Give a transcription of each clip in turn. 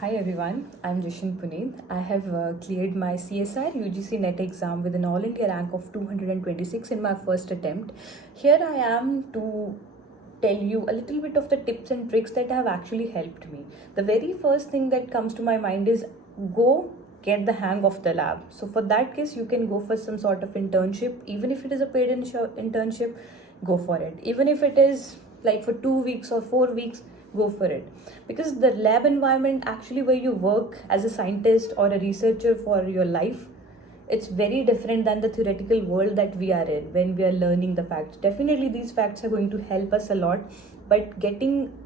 Hi everyone, I'm Jishin Puneet. I have cleared my CSIR UGC NET exam with an All India rank of 226 in my first attempt. Here I am to tell you a little bit of the tips and tricks that have actually helped me. The very first thing that comes to my mind is go get the hang of the lab. So for that case, you can go for some sort of internship. Even if it is a paid internship, go for it. Even if it is like for 2 weeks or 4 weeks, go for it, because the lab environment actually where you work as a scientist or a researcher for your life, it's very different than the theoretical world that we are in when we are learning the facts. Definitely these facts are going to help us a lot, but getting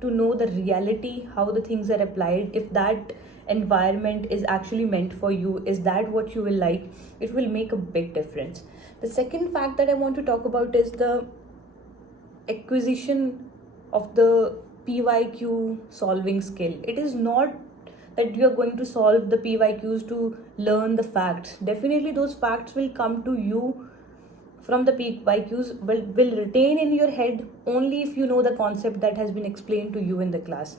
to know the reality, how the things are applied, if that environment is actually meant for you, is that what you will like, it will make a big difference. The second fact that I want to talk about is the acquisition of the PYQ solving skill. It is not that you are going to solve the PYQs to learn the facts. Definitely, those facts will come to you from the PYQs, but will retain in your head only if you know the concept that has been explained to you in the class.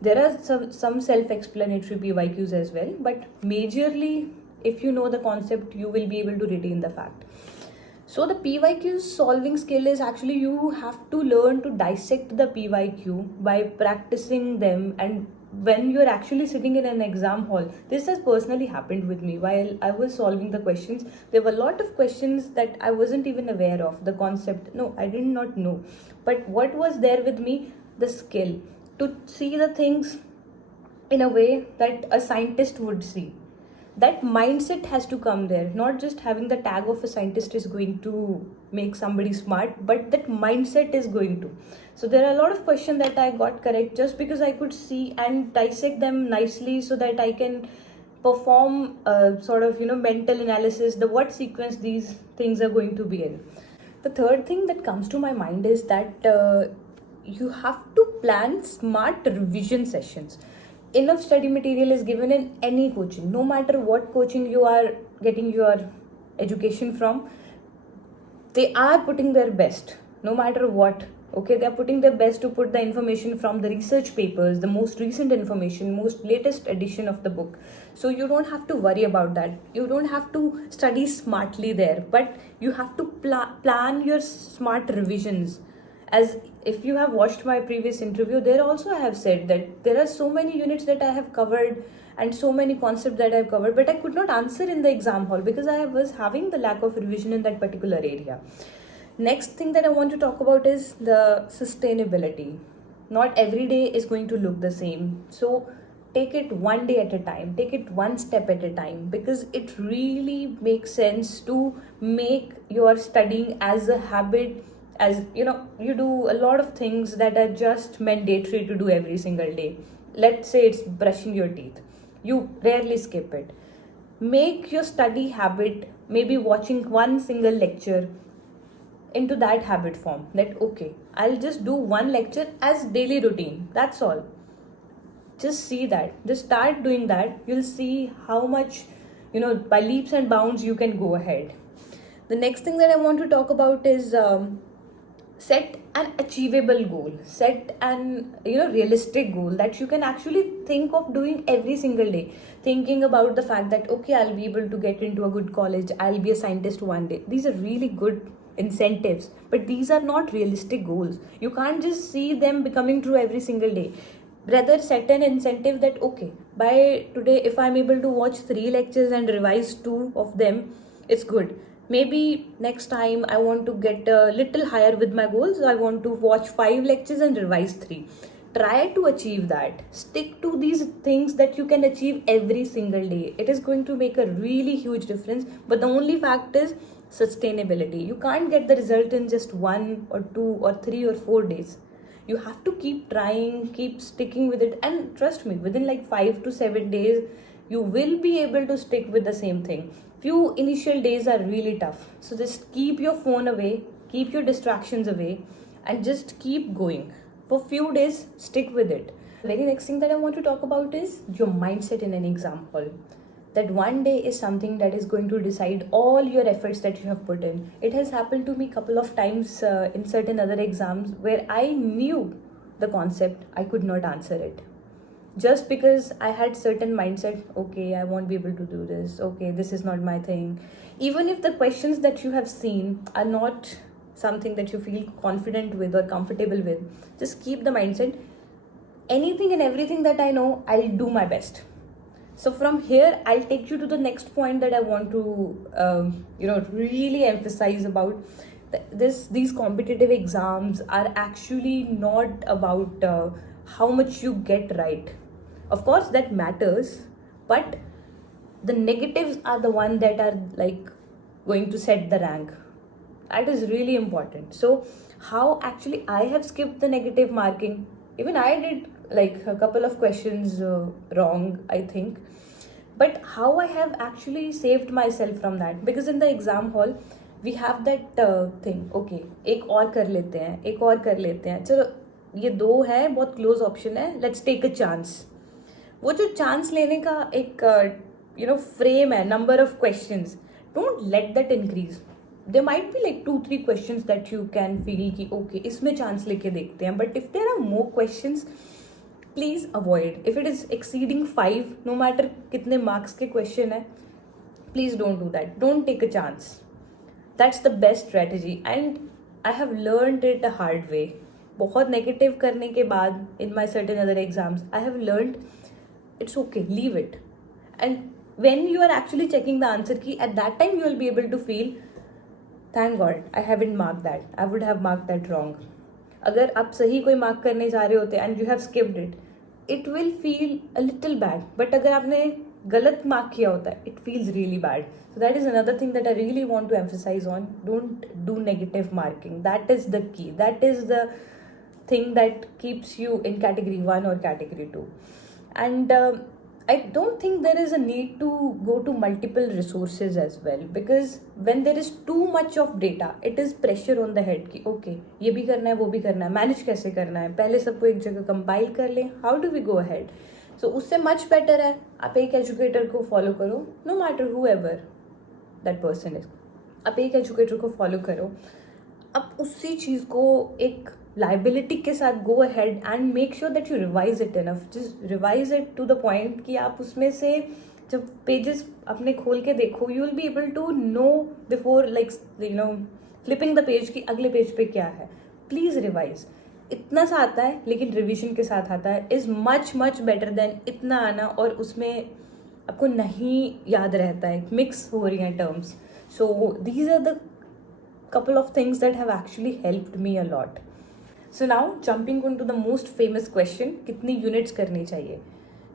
There are some self-explanatory PYQs as well, but majorly, if you know the concept, you will be able to retain the fact. So the PYQ solving skill is actually you have to learn to dissect the PYQ by practicing them, and when you're actually sitting in an exam hall. This has personally happened with me while I was solving the questions. There were a lot of questions that I wasn't even aware of the concept. No, I did not know. But what was there with me? The skill to see the things in a way that a scientist would see. That mindset has to come there. Not just having the tag of a scientist is going to make somebody smart, but that mindset is going to. So there are a lot of questions that I got correct just because I could see and dissect them nicely, so that I can perform a sort of mental analysis, the what sequence these things are going to be in. The third thing that comes to my mind is that you have to plan smart revision sessions. Enough study material is given in any coaching, no matter what coaching you are getting your education from. They are putting their best, no matter what. Okay, they are putting their best to put the information from the research papers, the most recent information, most latest edition of the book. So you don't have to worry about that. You don't have to study smartly there, but you have to plan your smart revisions. As if you have watched my previous interview, there also I have said that there are so many units that I have covered and so many concepts that I've covered, but I could not answer in the exam hall because I was having the lack of revision in that particular area. Next thing that I want to talk about is the sustainability. Not every day is going to look the same. So take it one day at a time, take it one step at a time, because it really makes sense to make your studying as a habit. As you do a lot of things that are just mandatory to do every single day. Let's say it's brushing your teeth, you rarely skip it. Make your study habit, maybe watching one single lecture, into that habit form, that okay, I'll just do one lecture as daily routine, that's all. Just see that, just start doing that. You'll see how much, by leaps and bounds you can go ahead. The next thing that I want to talk about is set an achievable goal, set an realistic goal that you can actually think of doing every single day. Thinking about the fact that okay, I'll be able to get into a good college, I'll be a scientist one day. These are really good incentives, but these are not realistic goals. You can't just see them becoming true every single day. Rather, set an incentive that okay, by today if I'm able to watch 3 lectures and revise 2 of them, it's good. Maybe next time I want to get a little higher with my goals. I want to watch 5 lectures and revise 3. Try to achieve that. Stick to these things that you can achieve every single day. It is going to make a really huge difference. But the only fact is sustainability. You can't get the result in just 1 or 2 or 3 or 4 days. You have to keep trying, keep sticking with it, and trust me, within like 5 to 7 days you will be able to stick with the same thing. Few initial days are really tough, so just keep your phone away, keep your distractions away, and just keep going. For few days, stick with it. The very next thing that I want to talk about is your mindset in an exam hall. That one day is something that is going to decide all your efforts that you have put in. It has happened to me a couple of times in certain other exams where I knew the concept, I could not answer it. just because I had certain mindset, okay, I won't be able to do this, okay, this is not my thing. Even if the questions that you have seen are not something that you feel confident with or comfortable with, just keep the mindset, anything and everything that I know, I'll do my best. So from here, I'll take you to the next point that I want to, really emphasize about. These competitive exams are actually not about how much you get right. Of course, that matters, but the negatives are the one that are like going to set the rank. That is really important. So how actually I have skipped the negative marking, even I did like a couple of questions wrong, I think, but how I have actually saved myself from that, because in the exam hall we have that thing, okay, एक और कर लेते हैं, एक और कर लेते हैं, चलो ये दो है, बहुत क्लोज ऑप्शन है, लेट्स टेक अ चांस. वो जो चांस लेने का एक फ्रेम है, number of questions, don't let that increase. There might be like 2-3 questions that you can feel कि ओके इसमें चांस लेके देखते हैं, but if there are more questions, please avoid. If it is exceeding 5, no matter कितने marks के question है, please don't do that, don't take a chance. That's the best strategy and I have learned it a hard way. बहुत negative करने के बाद in my certain other exams I have learned it's okay, leave it. And when you are actually checking the answer key, at that time you will be able to feel, thank god I haven't marked that, I would have marked that wrong. अगर आप सही कोई mark करने जा रहे होते and you have skipped it, it will feel a little bad. but अगर आपने गलत मार्क किया होता है, it feels really bad. So that is another thing that I really want to emphasize on. Don't do negative marking. That is the key, that is the thing that keeps you in category 1 or category 2. And I don't think there is a need to go to multiple resources as well, because when there is too much of data, it is pressure on the head कि okay ये भी करना है, वो भी करना है, manage कैसे करना है, पहले सबको एक जगह कंपाइल कर लें, how do we go ahead. So उससे मच बेटर है आप एक एजुकेटर को फॉलो करो, no matter whoever that person is. आप एक एजुकेटर को फॉलो करो, अब उसी चीज़ को एक लाइबिलिटी के साथ go ahead and make sure that you revise it enough. Just revise it to the point कि आप उसमें से जब पेजेस अपने खोल के देखो, you will be able to know before like flipping the page कि अगले पेज पे क्या है. Please revise. इतना सा आता है लेकिन रिविजन के साथ आता है is much much better than इतना आना और उसमें आपको नहीं याद रहता है, मिक्स हो रही हैं terms. So these are the couple of things that have actually helped me a lot. So now jumping onto the most famous question, कितनी units करनी चाहिए.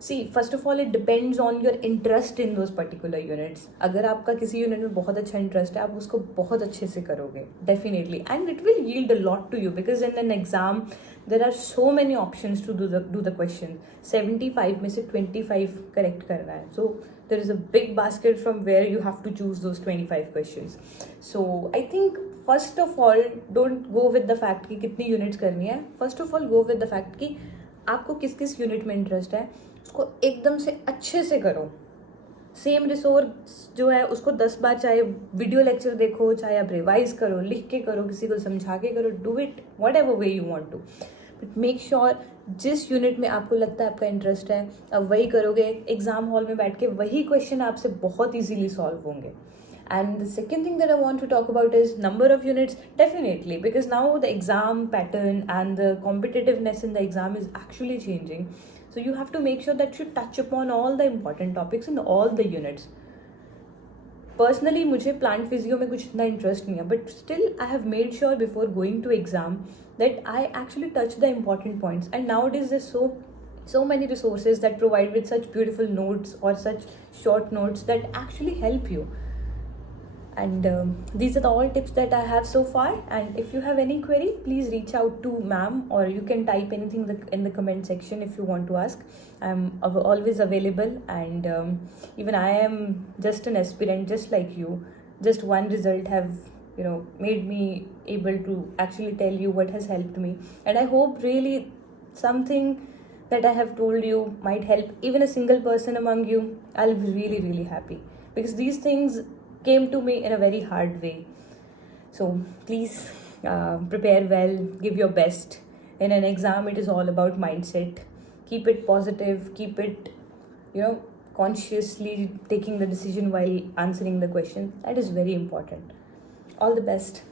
See, first of all it depends on your interest in those particular units. अगर आपका किसी unit में बहुत अच्छा interest है, आप उसको बहुत अच्छे से करोगे definitely, and it will yield a lot to you, because in an exam there are so many options to do the question. 75 में से 25 correct करना है, so there is a big basket from where you have to choose those 25 questions. So I think first of all don't go with the fact कि कितनी units करनी है. First of all go with the fact कि आपको किस किस unit में interest है, उसको एकदम से अच्छे से करो. सेम रिसोर्स जो है उसको 10 बार, चाहे वीडियो लेक्चर देखो, चाहे आप रिवाइज करो, लिख के करो, किसी को समझा के करो, do it whatever way you want to, but make sure जिस यूनिट में आपको लगता है आपका इंटरेस्ट है आप वही करोगे. एग्जाम हॉल में बैठ के वही क्वेश्चन आपसे बहुत ईजीली सॉल्व होंगे. And the second thing that I want to talk about is number of units. Definitely, because now the exam pattern and the competitiveness in the exam is actually changing. So you have to make sure that you touch upon all the important topics in all the units. Personally, मुझे plant physio में कुछ इतना interest नहीं है, but still I have made sure before going to exam that I actually touch the important points. And nowadays there's so many resources that provide with such beautiful notes or such short notes that actually help you. And these are the all tips that I have so far, and if you have any query, please reach out to ma'am, or you can type anything in the comment section if you want to ask. I'm always available, and even I am just an aspirant just like you. Just one result have made me able to actually tell you what has helped me, and I hope really something that I have told you might help even a single person among you. I'll be really really happy, because these things came to me in a very hard way. So please prepare well, give your best. In an exam it is all about mindset. keep it positive, keep it, consciously taking the decision while answering the question. That is very important. All the best.